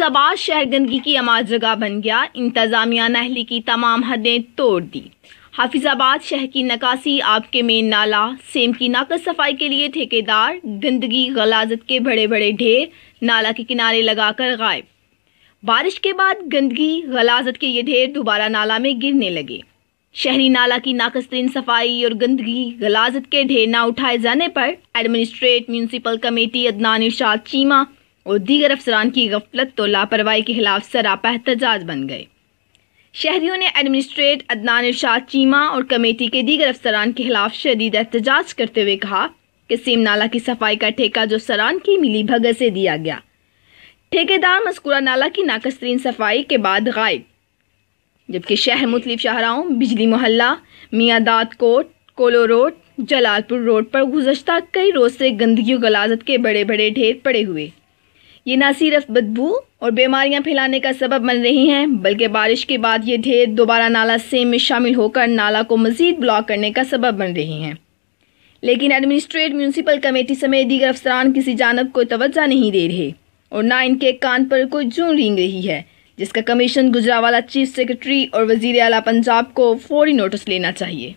حافظ آباد شہر گندگی کی عمار جگہ بن گیا، انتظامیہ نااہلی کی تمام حدیں توڑ دی۔ حافظ آباد شہر کی نکاسی، آب کے مین نالا سیم کی ناقص صفائی کے لیے ٹھیکیدار گندگی غلاظت کے بڑے بڑے ڈھیر نالا کے کنارے لگا کر غائب۔ بارش کے بعد گندگی غلاظت کے یہ ڈھیر دوبارہ نالا میں گرنے لگے۔ شہری نالا کی ناقص ترین صفائی اور گندگی غلاظت کے ڈھیر نہ اٹھائے جانے پر ایڈمنسٹریٹ میونسپل کمیٹی عدنان ارشاد چیمہ اور دیگر افسران کی غفلت و لاپرواہی کے خلاف سراپا احتجاج بن گئے۔ شہریوں نے ایڈمنسٹریٹ عدنان ارشاد چیمہ اور کمیٹی کے دیگر افسران کے خلاف شدید احتجاج کرتے ہوئے کہا کہ سیم نالا کی صفائی کا ٹھیکہ جو سران کی ملی بھگت سے دیا گیا، ٹھیکیدار مذکورہ نالا کی ناقص ترین صفائی کے بعد غائب، جبکہ شہر مختلف شاہراہوں بجلی محلہ، میاں داد کوٹ، کولو روڈ، جلال پور روڈ پر گزشتہ کئی روز سے گندگی و غلاظت کے بڑے بڑے ڈھیر پڑے ہوئے یہ نہ صرف بدبو اور بیماریاں پھیلانے کا سبب بن رہی ہیں، بلکہ بارش کے بعد یہ ڈھیر دوبارہ نالا سیم میں شامل ہو کر نالا کو مزید بلاک کرنے کا سبب بن رہی ہیں۔ لیکن ایڈمنسٹریٹ میونسپل کمیٹی سمیت دیگر افسران کسی جانب کوئی توجہ نہیں دے رہے اور نہ ان کے کان پر کوئی جوں رینگ رہی ہے، جس کا کمیشن گجرانوالہ چیف سیکرٹری اور وزیر اعلیٰ پنجاب کو فوری نوٹس لینا چاہیے۔